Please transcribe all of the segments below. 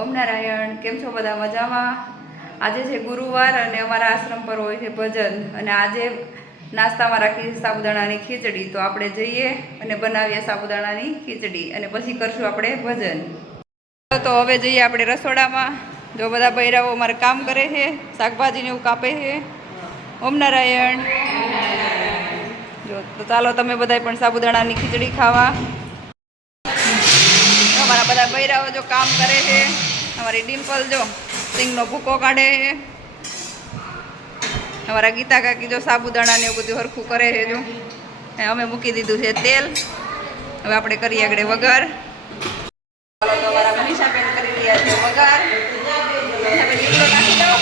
ઓમ નારાયણ. કેમ છો બધા? મજામાં? આજે છે ગુરુવાર અને અમારા આશ્રમ પર હોય છે ભજન, અને આજે નાસ્તામાં રાખી સાબુદાણાની ખીચડી. તો આપણે જઈએ અને બનાવીએ સાબુદાણાની ખીચડી અને પછી કરશું આપણે ભજન. તો હવે જઈએ આપણે રસોડામાં. જો બધા બૈરાઓ અમારે કામ કરે છે, શાકભાજીને એવું કાપે છે. ઓમ નારાયણ. જો તો ચાલો તમે બધા પણ સાબુદાણાની ખીચડી ખાવા. અમારા બધા બૈરાઓ જો કામ કરે છે. અમારી ડિમ્પલ જો સિંગનો ભૂકો કાઢે છે. અમારા ગીતા કાકી જો સાબુદાણા ને એવું બધું હરખું કરે છે. જો અમે મૂકી દીધું છે તેલ. હવે આપણે કરીએ આગળ વઘાર. અમારા મનીષાબેન કરી રહ્યા છે વઘાર. લીમડો નાખી દો.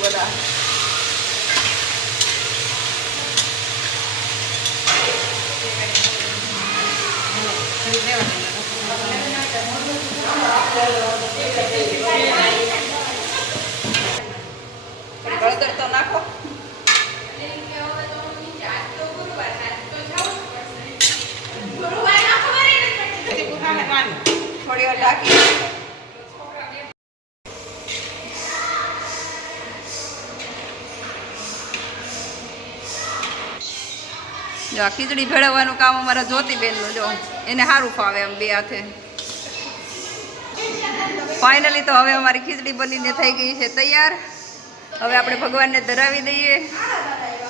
બધા હળદર તો નાખો. થોડી વાર ઢાંકી. જો આ ખીચડી ભેળવવાનું કામ અમારા જ્યોતિબેનનું. જો એને સારું ફાવે એમ બે હાથે. ફાઇનલી તો હવે અમારી ખીચડી બનીને થઈ ગઈ છે તૈયાર. હવે આપણે ભગવાનને ધરાવી દઈએ.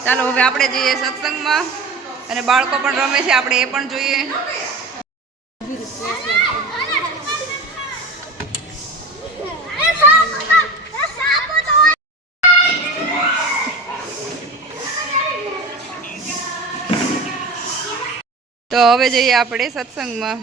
ચાલો હવે આપણે જઈએ સત્સંગમાં, અને બાળકો પણ રમે છે, આપણે એ પણ જોઈએ. તો હવે જઈએ આપણે સત્સંગમાં.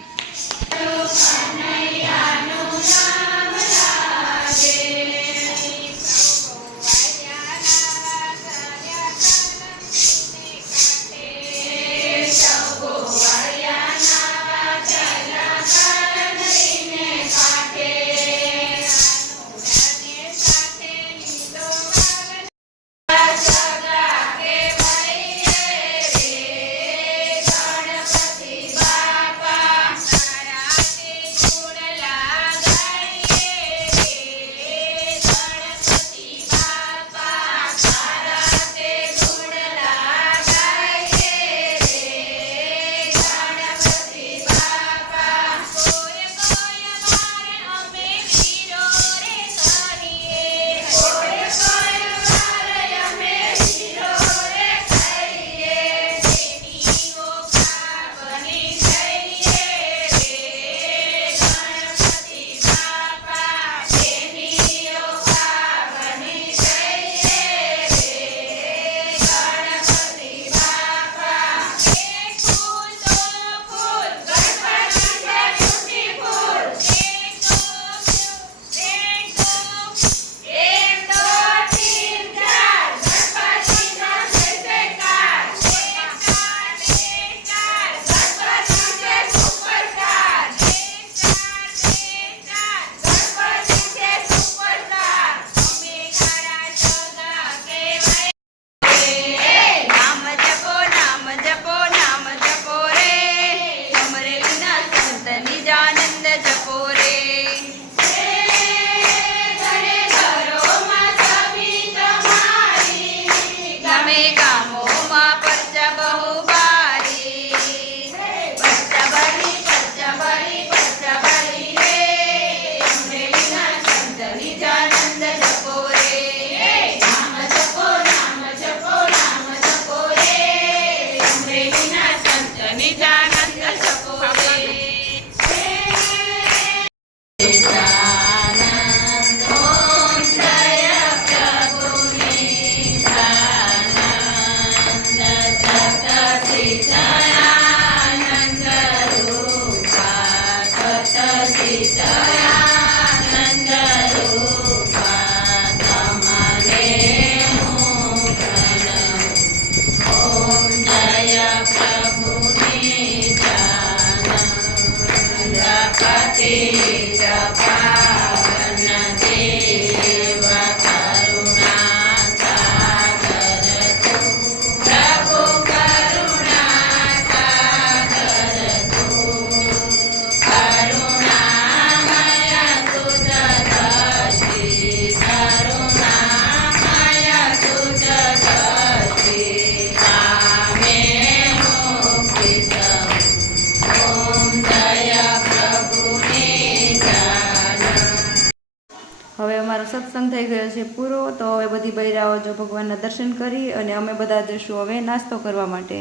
હવે અમારો સત્સંગ થઈ ગયો છે પૂરો. તો હવે બધી બૈરાઓ જો ભગવાનના દર્શન કરી અને અમે બધા જઈશું હવે નાસ્તો કરવા માટે.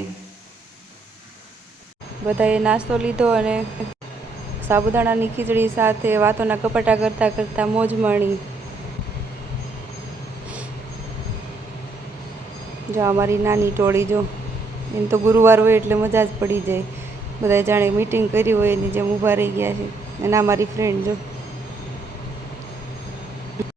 બધાએ નાસ્તો લીધો અને સાબુદાણાની ખીચડી સાથે વાતોના કપાટા કરતાં કરતાં મોજ માણી. જો અમારી નાની ટોળી જો, એમ તો ગુરુવાર હોય એટલે મજા જ પડી જાય. બધાએ જાણે મીટિંગ કરી હોય એની જેમ ઊભા રહી ગયા છે. અને અમારી ફ્રેન્ડ જો